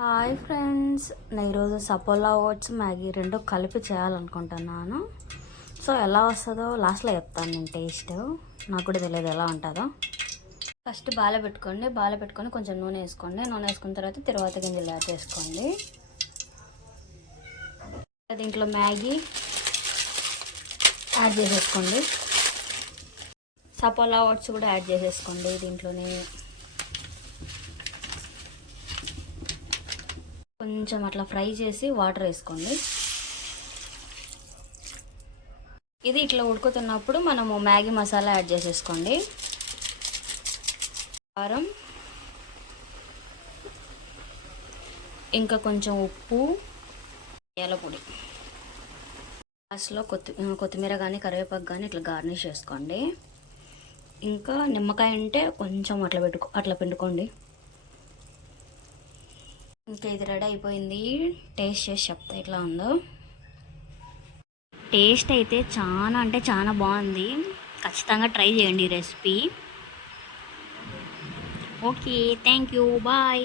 Hi friends, నేను ఈరోజు Saffola oats Maggi రెండు కలిపి చేయాలనుకుంటున్నాను. సో ఎలా వస్తుందో లాస్ట్లో చెప్తాను. నేను టేస్ట్ నాకు కూడా తెలియదు ఎలా ఉంటుందో. ఫస్ట్ బాల పెట్టుకొని కొంచెం నూనె వేసుకోండి. నూనె వేసుకున్న తర్వాత గింజలు యాడ్ చేసుకోండి. దీంట్లో మ్యాగీ యాడ్ చేసేసుకోండి. సపోలా ఓట్స్ కూడా యాడ్ చేసేసుకోండి. దీంట్లోనే కొంచెం అట్లా ఫ్రై చేసి వాటర్ వేసుకోండి. ఇది ఇట్లా ఉడుకుతున్నప్పుడు మనము మ్యాగీ మసాలా యాడ్ చేసేసుకోండి. కారం, ఇంకా కొంచెం ఉప్పు, మిరియాల పొడి. లాస్ట్లో కొత్తిమీర కానీ కరివేపాకు కానీ ఇట్లా గార్నిష్ చేసుకోండి. ఇంకా నిమ్మకాయ ఉంటే కొంచెం అట్లా పిండుకోండి. ఇంకా ఇది రెడీ అయిపోయింది. టేస్ట్ చేసి చెప్తా ఎట్లా ఉందో. టేస్ట్ అయితే చాలా అంటే చాలా బాగుంది. ఖచ్చితంగా ట్రై చేయండి ఈ recipe. Okay, thank you, bye.